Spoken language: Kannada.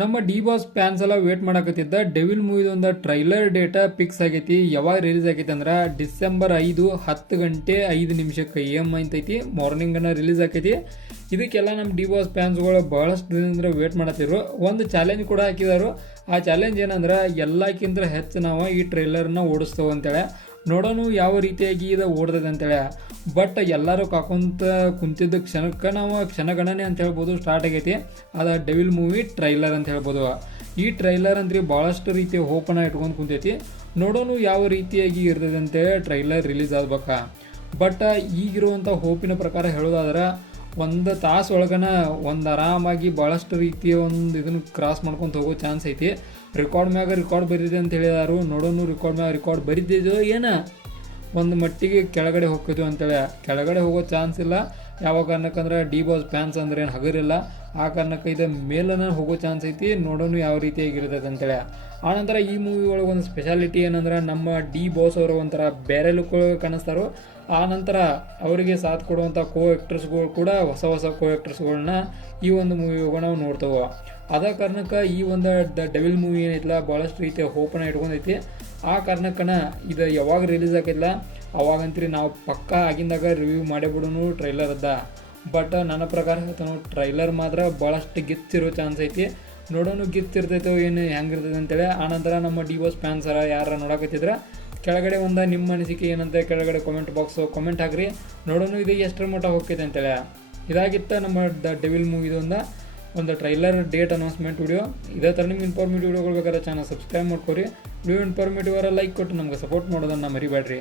ನಮ್ಮ ಡಿ ಬಾಸ್ ಫ್ಯಾನ್ಸ್ ಎಲ್ಲ ವೇಟ್ ಮಾಡಕತ್ತಿದ್ದ ಡೆವಿಲ್ ಮೂವಿದ ಒಂದು ಟ್ರೈಲರ್ ಡೇಟಾ ಫಿಕ್ಸ್ ಆಗೈತಿ. ಯಾವಾಗ ರಿಲೀಸ್ ಆಗೈತಿ ಅಂದ್ರೆ ಡಿಸೆಂಬರ್ 5 10 ಗಂಟೆ 5 ನಿಮಿಷಕ್ಕೆ AM ಅಂತೈತಿ, ಮಾರ್ನಿಂಗನ್ನು ರಿಲೀಸ್ ಆಕೈತಿ. ಇದಕ್ಕೆಲ್ಲ ನಮ್ಮ ಡಿ ಬಾಸ್ ಫ್ಯಾನ್ಸ್ಗಳು ಬಹಳಷ್ಟು ದಿನದಿಂದ ವೇಟ್ ಮಾಡತ್ತಿದ್ರು. ಒಂದು ಚಾಲೆಂಜ್ ಕೂಡ ಹಾಕಿದಾರು. ಆ ಚಾಲೆಂಜ್ ಏನಂದ್ರೆ ಎಲ್ಲಕ್ಕಿಂತ ಹೆಚ್ಚು ನಾವು ಈ ಟ್ರೈಲರ್ನ ಓಡಿಸ್ತೇವೆ ಅಂತೇಳಿ. ನೋಡೋಣ ಯಾವ ರೀತಿಯಾಗಿ ಇದು ಓಡ್ತದೆ ಅಂತೇಳಿ. ಬಟ್ ಎಲ್ಲರೂ ಕಾಕೊಂತ ಕುಂತಿದ್ದ ಕ್ಷಣಕ್ಕೆ ನಾವು ಕ್ಷಣಗಣನೆ ಅಂತ ಹೇಳ್ಬೋದು ಸ್ಟಾರ್ಟ್ ಆಗೈತಿ. ಅದು ಡೆವಿಲ್ ಮೂವಿ ಟ್ರೈಲರ್ ಅಂತ ಹೇಳ್ಬೋದು. ಈ ಟ್ರೈಲರ್ ಅಂದ್ರೆ ಭಾಳಷ್ಟು ರೀತಿಯ ಹೋಪನ್ನ ಇಟ್ಕೊಂಡು ಕುಂತೈತಿ. ನೋಡೋಣ ಯಾವ ರೀತಿಯಾಗಿ ಇರ್ತದೆ ಅಂತೇಳಿ ಟ್ರೈಲರ್ ರಿಲೀಸ್ ಆಗ್ಬೇಕಾ. ಬಟ್ ಈಗಿರುವಂಥ ಹೋಪಿನ ಪ್ರಕಾರ ಹೇಳೋದಾದ್ರೆ ಒಂದು ತಾಸು ಒಳಗನ ಒಂದು ಆರಾಮಾಗಿ ಭಾಳಷ್ಟು ರೀತಿಯ ಒಂದು ಇದನ್ನು ಕ್ರಾಸ್ ಮಾಡ್ಕೊತ ಹೋಗೋ ಚಾನ್ಸ್ ಐತಿ. ರೆಕಾರ್ಡ್ ಮ್ಯಾಗ ರೆಕಾರ್ಡ್ ಬರೀದೆ ಅಂತ ಹೇಳಿದಾರು. ನೋಡೋಣ ರೆಕಾರ್ಡ್ ಮ್ಯಾಗ ರೆಕಾರ್ಡ್ ಬರೀದಿದ್ದು ಏನು ಒಂದು ಮಟ್ಟಿಗೆ ಕೆಳಗಡೆ ಹೋಗ್ತಿದ್ವು ಅಂತೇಳಿ. ಕೆಳಗಡೆ ಹೋಗೋ ಚಾನ್ಸ್ ಇಲ್ಲ. ಯಾವ ಕಾರಣಕ್ಕಂದ್ರೆ ಡಿ ಬಾಸ್ ಫ್ಯಾನ್ಸ್ ಅಂದ್ರೆ ಏನು ಹಗರಿಲ್ಲ. ಆ ಕಾರಣಕ್ಕೆ ಇದು ಮೇಲನ ಹೋಗೋ ಚಾನ್ಸ್ ಐತಿ. ನೋಡೋಣ ಯಾವ ರೀತಿಯಾಗಿರ್ತದೆ ಅಂತೇಳಿ. ಆನಂತರ ಈ ಮೂವಿ ಒಳಗೆ ಒಂದು ಸ್ಪೆಷಾಲಿಟಿ ಏನಂದ್ರೆ ನಮ್ಮ ಡಿ ಬಾಸ್ ಅವರು ಒಂಥರ ಬೇರೆ ಲುಕ್ ಕಾಣಿಸ್ತಾರೋ. ಆ ನಂತರ ಅವರಿಗೆ ಸಾಥ್ ಕೊಡುವಂಥ ಕೋ ಆ್ಯಕ್ಟರ್ಸ್ಗಳು ಕೂಡ ಹೊಸ ಕೋ ಆ್ಯಕ್ಟರ್ಸ್ಗಳನ್ನ ಈ ಒಂದು ಮೂವಿ ಒಳಗೆ ನಾವು ನೋಡ್ತೇವೆ. ಅದ ಕಾರಣಕ್ಕೆ ಈ ಒಂದು ಡೆವಿಲ್ ಮೂವಿ ಏನೈತಿಲ್ಲ ಭಾಳಷ್ಟು ರೀತಿಯ ಹೋಪನ್ನ ಇಟ್ಕೊಂಡೈತಿ. ಆ ಕಾರಣಕ್ಕನ ಇದು ಯಾವಾಗ ರಿಲೀಸ್ ಆಗಿಲ್ಲ ಅವಾಗಂತ್ರಿ ನಾವು ಪಕ್ಕಾ ಆಗಿಂದಾಗ ರಿವ್ಯೂ ಮಾಡೇ ಬಿಡೋನು ಟ್ರೈಲರ್ ಅದ. ಬಟ್ ನನ್ನ ಪ್ರಕಾರ ಹೇಳ್ತಾನು ಟ್ರೈಲರ್ ಮಾತ್ರ ಭಾಳಷ್ಟು ಗಿಚ್ಚಿರೋ ಚಾನ್ಸ್ ಐತಿ. ನೋಡೋಣ ಗಿಚ್ಚಿರ್ತೈತೋ ಏನು ಹೆಂಗಿರ್ತದೆ ಅಂತೇಳಿ. ಆನಂತರ ನಮ್ಮ ಡಿ ಬಾಸ್ ಫ್ಯಾನ್ಸರ ಯಾರು ನೋಡಕತ್ತಿದ್ರೆ ಕೆಳಗಡೆ ಒಂದು ನಿಮ್ಮ ಅನಿಸಿಕೆ ಏನಂತ ಕೆಳಗಡೆ ಕಾಮೆಂಟ್ ಬಾಕ್ಸು ಕಾಮೆಂಟ್ ಹಾಕ್ರಿ. ನೋಡೋಣ ಇದು ಎಷ್ಟರ ಮಟ್ಟ ಹೋಗ್ತೈತೆ ಅಂತೇಳಿ. ಇದಾಗಿತ್ತು ನಮ್ಮ ಡೆವಿಲ್ ಮೂವಿದು ಒಂದು ಟ್ರೈಲರ್ ಡೇಟ್ ಅನೌನ್ಸ್ಮೆಂಟ್ ವಿಡಿಯೋ. ಇದೇ ಥರ ನಿಮ್ಗೆ ಇನ್ಫಾರ್ಮೇಟಿವ್ ವಿಡಿಯೋಗಳು ಬೇಕಾದ್ರೆ ಚಾನಲ್ ಸಬ್ಸ್ಕ್ರೈಬ್ ಮಾಡ್ಕೊರಿ. ವಿಡಿಯೋ ಇನ್ಫಾರ್ಮೇಟಿವ್ ಲೈಕ್ ಕೊಟ್ಟು ನಮ್ಗೆ ಸಪೋರ್ಟ್ ಮಾಡೋದನ್ನು ಮರಿಬೇಡ್ರಿ.